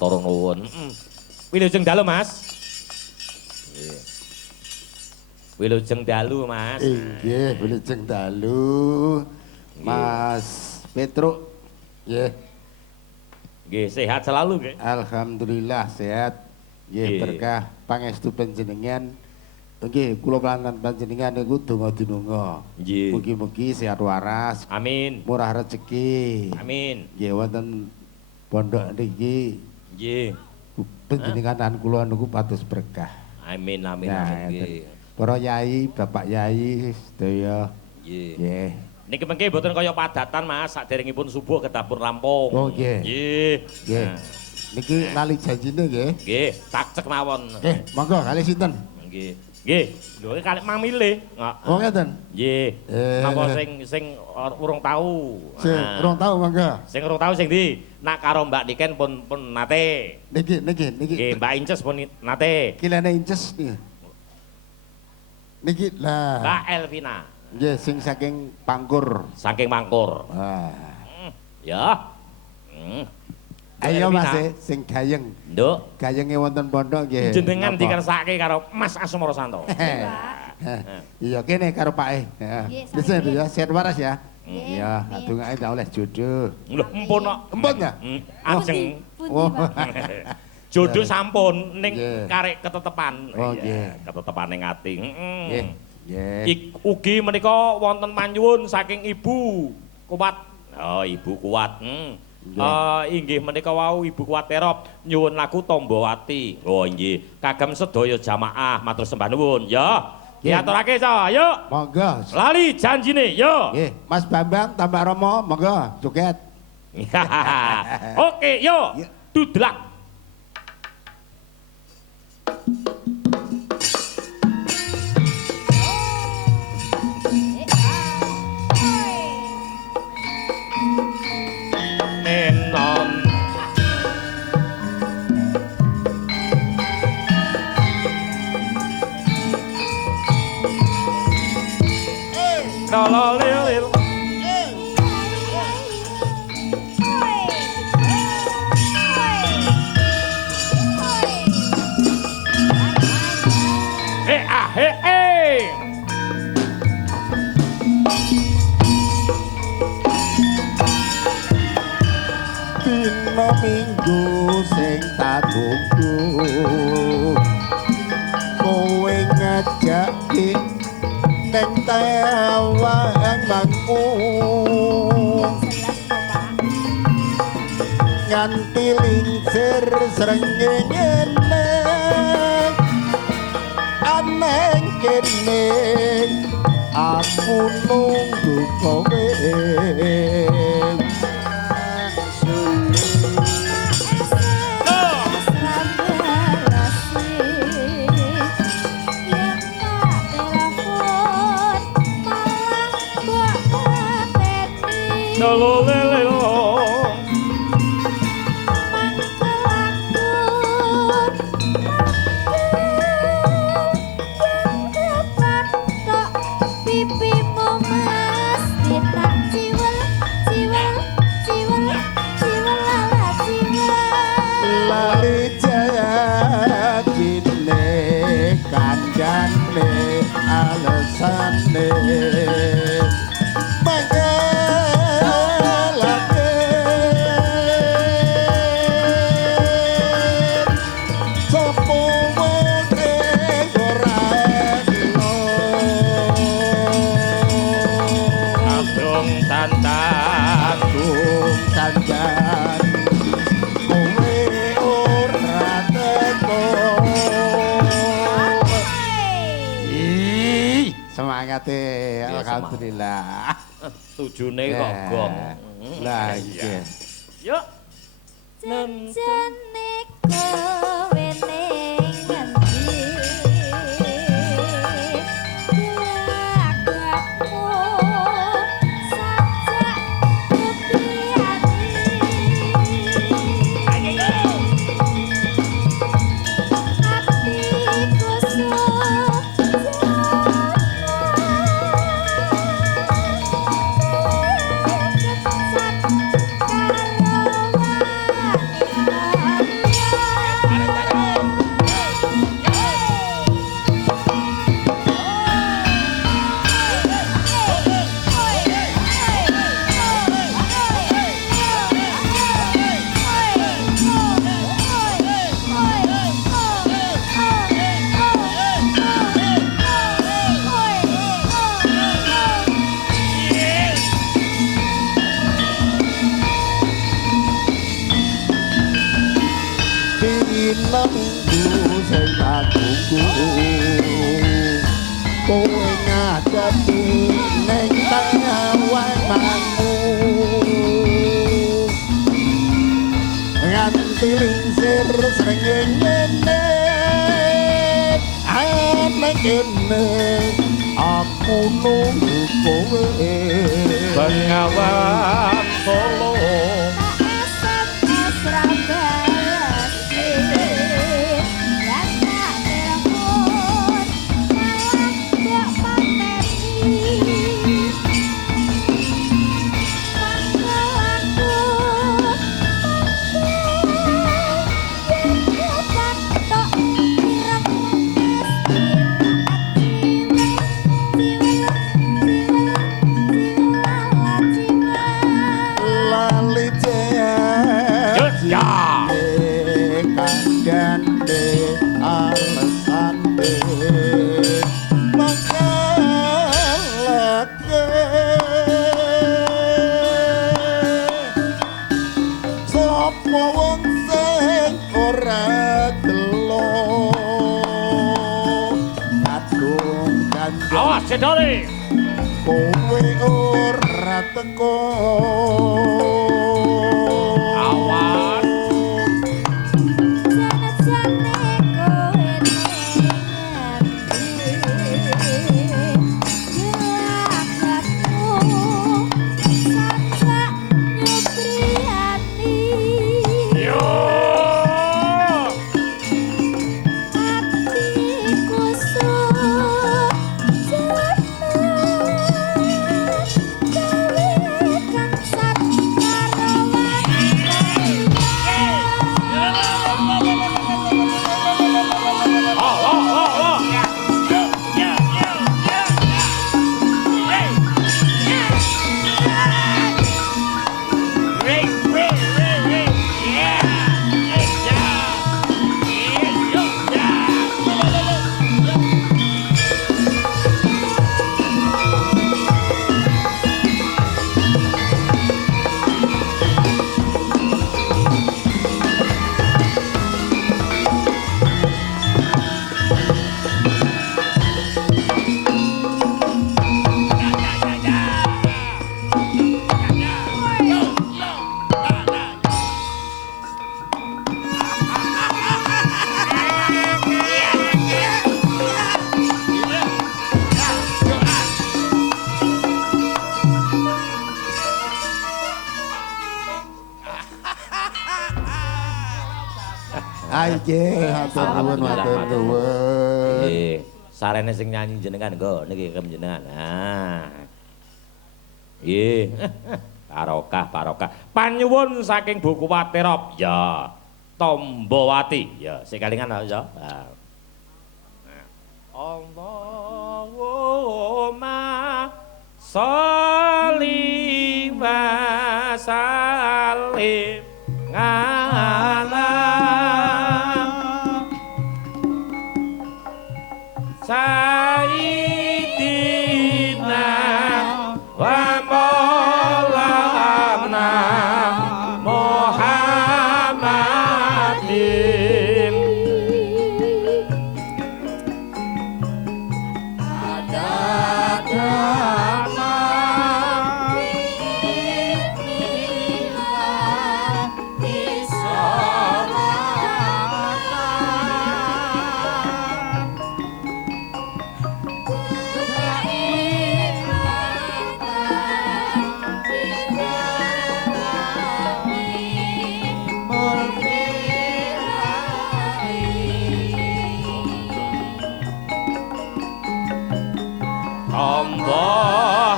matur nuwun. Wilujeng dalu, Mas. Nggih. Wilujeng dalu, Mas. Nggih, wilujeng dalu. Mas Petruk. Nggih. Nggih, sehat selalu nggih. Alhamdulillah sehat. Nggih, berkah pangestu panjenengan. Nggih, kula palangan panjenengan niku donga-donga. Nggih. Mugi-mugi sehat waras. Amin. Murah rezeki. Amin. Nggih wonten pondok niki. Nggih. Panjenengan kula niku pados berkah. Amin amin Nah, amin nggih. Para yai, bapak yai sedaya. Nggih. Nggih. Niki mengke mboten kaya padatan Mas, saderengipun subuh ke dapur rampung. Oh nggih. Nggih. Nggih. Niki lali janjine nggih. Nggih, tak cek mawon. Monggo kali sinten? Nggih. Nggih, lho iki kalih mamile. Oh ngeten. Nggih. Napa sing urung tahu. Sing urung tahu monggo. Sing urung tahu sing ndi? Nak karo Mbak Niken pun nate. Niki. Nggih, Mbak Inces pun nate. Kilene inces niki. Niki lah. Mbak Elvina. Nggih, sing saking Pangkur. Saking Mangkur. Wah. Ya. Ayo Mas sing gayeng. Nduk, Gayenge wonten pondok nggih. jenengan dikersake karo Mas Asmara Santo. Iya kene karo Pak E. Wis ya, sehat waras ya. Iya, adungake tak oleh jodoh. Lho, empun kok. Empun ya? Ajeng. Oh. Jodoh sampun ning Nggih. karek ketetepan. Oh, Iya, nggih. ketetepane ngati. Nggih. Nggih. Ugi menika wonten panyuwun saking Ibu Kuat. Oh, Ibu Kuat. Inggih menika wau Ibu Kuat Terop nyuwun lagu Tombowati. Oh nggih, kagem sedaya jamaah matur sembah nuwun ya. Diaturake sa, yuk. Monggo. Lali janjine, yo. Nggih, Mas Bambang tambah Romo, monggo joget. Oke, yo. Dudlak. Enom. Lololil. Dina minggu sing tak tunggu kowe ngajaki neng tawang bangku nganti lingsir srengenge aneng kene aku nunggu kowe Alhamdulillah. Tujune kok gong. Lah iya. Yuk. Jenjane kowe ning ngendi? Dilakakmu sajak kepiani. Hatiku tinengku sing tak tunggu kowe ngadepi ning tawanganmu nganti lingsir srengenge ana kene aku nunggu kowe Bengawan Solo lali Ya. kandhane alesane makalake sapa wong sing ora gelo kadung kandhane Awas sedore. kowe ora teko Awas. Yo. Aye, hatur nuwun, hatur nuwun. Nggih, sarene sing nyanyi jenengan nggo niki jenengan. Nah. Nggih. Barokah. Panyuwun saking buku Waterop ya. Tombowati ya, sekalingan ya. Allahumma sholli wa sallim ala Sayyidina wa maulana Muhammadin Tombo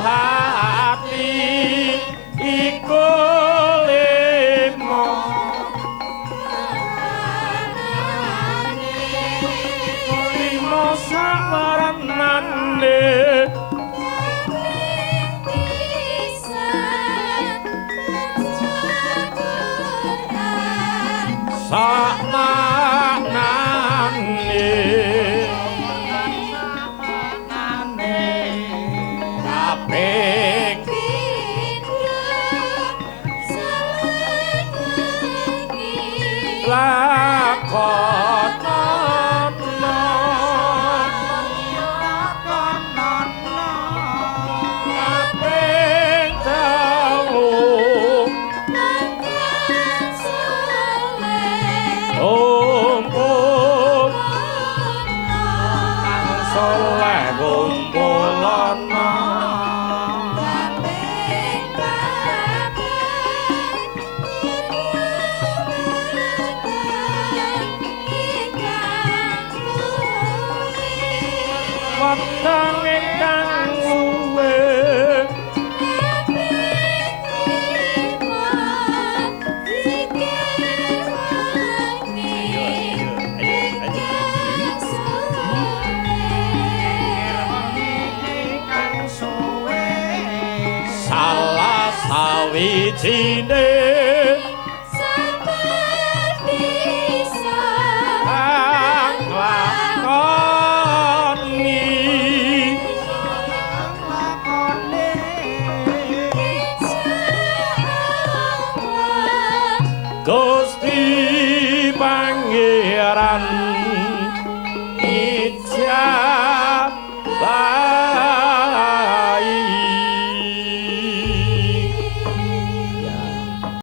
hati iku limo limo sawaranane kaping lakon sine sampeyan bisa lakoni insyaallah Gusti